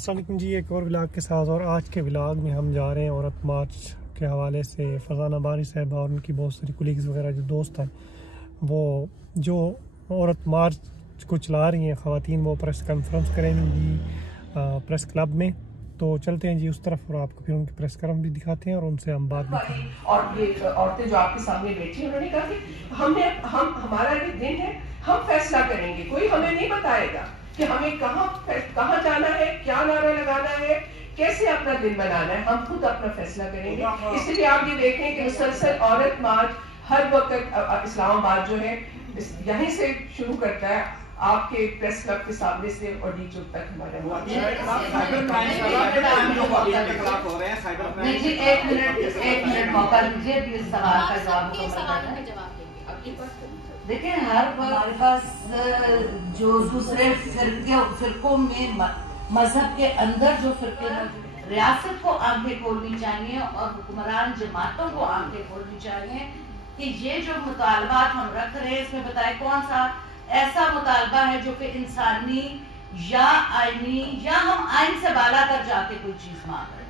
السلام علیکم جی، ایک اور ولاگ کے ساتھ، اور آج کے ولاگ میں ہم جا رہے ہیں عورت مارچ کے حوالے سے فرزانہ باری صاحبہ اور ان کی بہت ساری کولیگز وغیرہ جو دوست ہیں، وہ جو عورت مارچ کو چلا رہی ہیں خواتین، وہ پریس کانفرنس کریں گی پریس کلب میں. تو چلتے ہیں جی اس طرف اور آپ کو پھر ان کی پریس کلب بھی دکھاتے ہیں اور ان سے ہم بات بھی کریں گے. اور یہ عورتیں جو آپ کے سامنے بیٹھی انہوں نے کہا کہ ہمارا یہ دن ہے، ہم فیصلہ کریں گے، کوئی ہمیں نہیں بتائے گا کہ ہمیں کہاں جانا ہے، کیا نعرہ لگانا ہے، کیسے اپنا دن بنانا ہے، ہم خود اپنا فیصلہ کریں گے. اس لیے آپ یہ دیکھیں کہ مسلسل عورت مارچ ہر وقت اسلام آباد جو ہے یہیں سے شروع کرتا ہے، آپ کے پریس کلب کے سامنے سے اور ڈی چوک تک ہمارا ایک منٹ موقع دیجیے اس سوال کا جواب. دیکھیں، ہمارے پاس جو دوسرے فرقوں میں مذہب کے اندر جو فرقے ریاست کو آنکھیں کھولنی چاہیے اور حکمران جماعتوں کو آنکھیں کھولنی چاہیے کہ یہ جو مطالبات ہم رکھ رہے ہیں اس میں بتائیں کون سا ایسا مطالبہ ہے جو کہ انسانی یا آئینی یا ہم آئین سے بالا کر جا کے کوئی چیز مانگ رہے ہیں.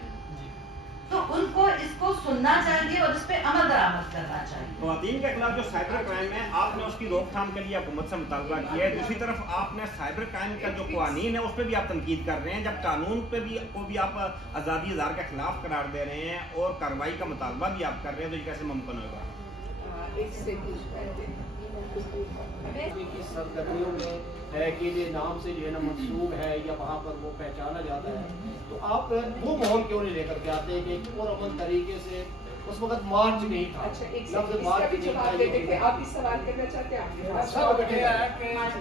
تو ان کو اس کو سننا چاہیے اور اس پہ عمل درآمد کرنا چاہیے. خواتین کے خلاف جو سائبر کرائم ہے، آپ نے اس کی روک تھام کے لیے حکومت سے مطالبہ کیا ہے، دوسری طرف آپ نے سائبر کرائم کا جو قوانین ہے اس پہ بھی آپ تنقید کر رہے ہیں، جب قانون پہ بھی آپ آزادی اظہار کے خلاف قرار دے رہے ہیں اور کارروائی کا مطالبہ بھی آپ کر رہے ہیں، تو یہ کیسے ممکن ہوگا؟ کی سرگرمیوں میں ہے کہ یہ نام سے جو ہے نا منسوب ہے یا وہاں پر وہ پہچانا جاتا ہے، تو آپ وہ ماحول کیوں نہیں لے کر کے آتے کہ اور امن طریقے سے اس وقت مارچ نہیں تھا. لفظ مارچ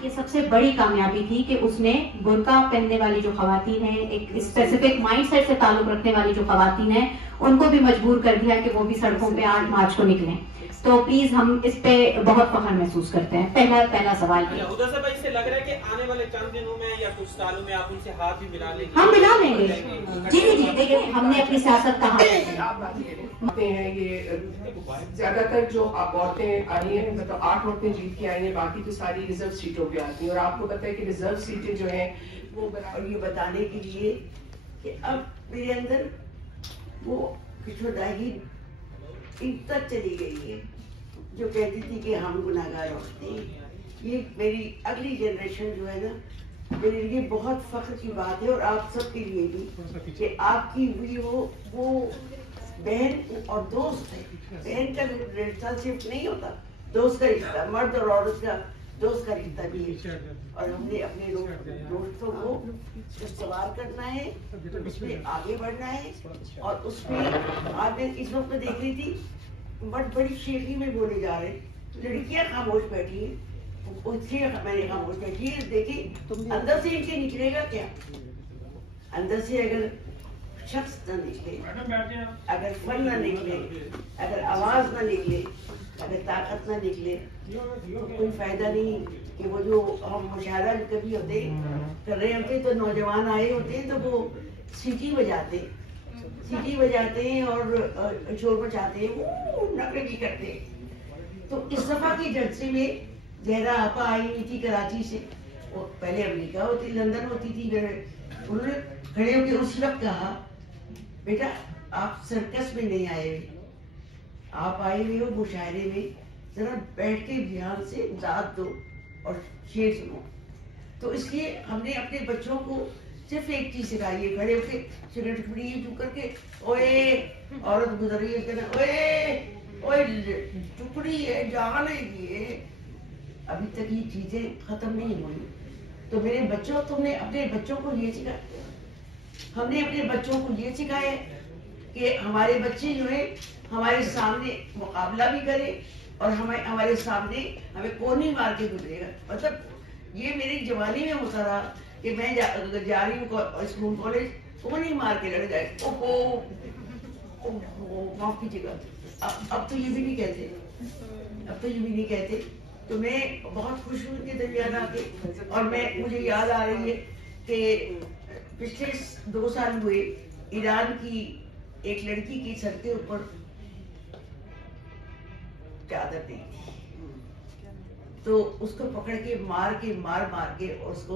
کی سب سے بڑی کامیابی تھی کہ اس نے برقع پہننے والی جو خواتین ہیں، ایک اسپیسیفک مائنڈ سیٹ سے تعلق رکھنے والی جو خواتین ہیں، ان کو بھی مجبور کر دیا کہ وہ بھی سڑکوں پہ 8 مارچ کو نکلیں. تو پلیز ہم اس پہ بہت فخر محسوس کرتے ہیں. پہلا سوال یہ خدا صاحب، اس سے لگ رہا ہے کہ آنے والے چند دنوں میں یا کچھ سالوں میں آپ ان سے ہاتھ بھی ملا لیں گے. ہم ملا لیں گے. جی جی جی، دیکھیں ہم نے اپنی سیاست کہاں ہیں. یہ زیادہ تر جو عورتیں آئی ہیں، مطلب 8 عورتیں جیت کے آئی ہیں، باقی تو ساری ریزرو سیٹوں پہ آتی ہیں. اور آپ کو پتہ ہے کہ ریزرو سیٹیں جو ہیں وہ یہ بتانے کے لیے کہ اب میرے اندر وہ کشمداہی تک چلی گئی ہے جو کہتی تھی کہ ہم گناہگار ہوتے ہیں. یہ میری اگلی جنریشن جو ہے نا، میرے لیے بہت فخر کی بات ہے اور آپ سب کے لیے بھی کہ آپ کی ہوئی وہ بہن اور دوست ہے. بہن کا رشتہ صرف نہیں ہوتا، دوست کا رشتہ، مرد اور عورت کا دوست کا رشتہ بھی ہے. اور ہم نے اپنے دوستوں کو استوار کرنا ہے، اس میں آگے بڑھنا ہے. اور اس میں آپ نے اس وقت میں دیکھ رہی تھی بڑی شیخی میں بولے جا رہے، لڑکیاں خاموش بیٹھی ہیں، میں نے خاموش بیٹھی ہے. دیکھیں اندر سے ان کے نکلے گا کیا؟ اندر سے اگر شخص نہ نکلے، اگر فن نہ نکلے، اگر آواز نہ نکلے، اگر طاقت نہ نکلے، کوئی فائدہ نہیں. کہ وہ جو ہم مشاہدہ کبھی کر رہے ہوتے تو نوجوان آئے ہوتے ہیں تو وہ سیٹی بجاتے ہیں اور شور مچاتے ہیں، نقرے بھی کرتے ہیں. تو اس دفعہ کی جلسے میں زہرا آپا آئی ہوئی تھی کراچی سے، وہ پہلے امریکہ ہوتی، لندن ہوتی تھی. انہوں نے کھڑے ہو کے اس وقت کہا، بیٹا آپ سرکس میں نہیں آئے ہوئے، آپ آئے ہوئے ہو مشاعرے میں، ذرا بیٹھ کے دھیان سے ذات دو اور شعر سنو. تو اس لیے ہم نے اپنے بچوں کو صرف ایک چیز سکھائی ہے، کھڑے ہو کے سگریٹ پھڑی ہے، چک کر کے اوئے عورت گزر رہی ہے کہنا اوئے ٹکڑی ہے، جان ہے. یہ ابھی تک یہ چیزیں ختم نہیں ہوئی. تو میرے بچوں، تم نے اپنے بچوں کو یہ سکھایا، ہم نے اپنے بچوں کو یہ سکھایا کہ ہمارے بچے جو ہے ہمارے سامنے مقابلہ بھی کرے اور ہمارے سامنے ہمیں کون نہیں مار کے گزرے گا. مطلب یہ میری جوانی میں ہوتا رہا کہ میں جا رہی ہوں اسکول کالج، کون نہیں مار کے لڑ جائے، معاف کیجیے گا. اب تو یہ بھی نہیں کہتے. تو میں بہت خوش ہوں ان کے درمیان آ کے. اور مجھے یاد آ رہی ہے کہ پچھلے 2 سال ہوئے ایران کی ایک لڑکی کی سر کے اوپر چادر دی تھی، تو اس کو پکڑ کے مار کے اور اس کو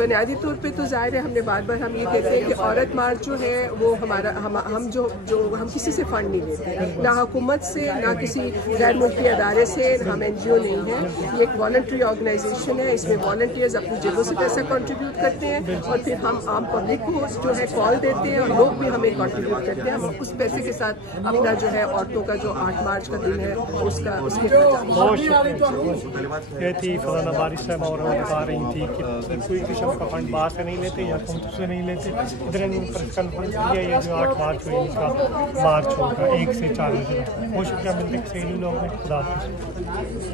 بنیادی طور پہ تو ظاہر ہے ہم نے بار بار ہم یہ کہتے ہیں کہ عورت مارچ جو ہے وہ ہمارا ہم کسی سے فنڈ نہیں لیتے، نہ حکومت سے، نہ کسی غیر ملکی ادارے سے، ہم NGO نہیں ہیں، یہ ایک والنٹری آرگنائزیشن ہے، اس میں والنٹیئرز اپنی جیبوں سے پیسہ کنٹریبیوٹ کرتے ہیں اور پھر ہم عام پبلک کو جو ہے کال دیتے ہیں اور لوگ بھی ہمیں کنٹریبیوٹ کرتے ہیں، ہم اس پیسے کے ساتھ اپنا جو ہے عورتوں کا جو 8 مارچ کا دن ہے اس کے یہ تھی فضانہ باری صاحبہ اور وہ بتا رہی تھی کہ کوئی قسم کا فنڈ باہر سے نہیں لیتے یا حکومت سے نہیں لیتے، ادھر پریس کانفرنس کیا یہ جو 8 مارچ ہوئی اس کا مارچ ہوگا 1 سے 4 بجے تک۔ بہت شکریہ، ملتے ہیں کسی لوگ میں، خدا حافظ۔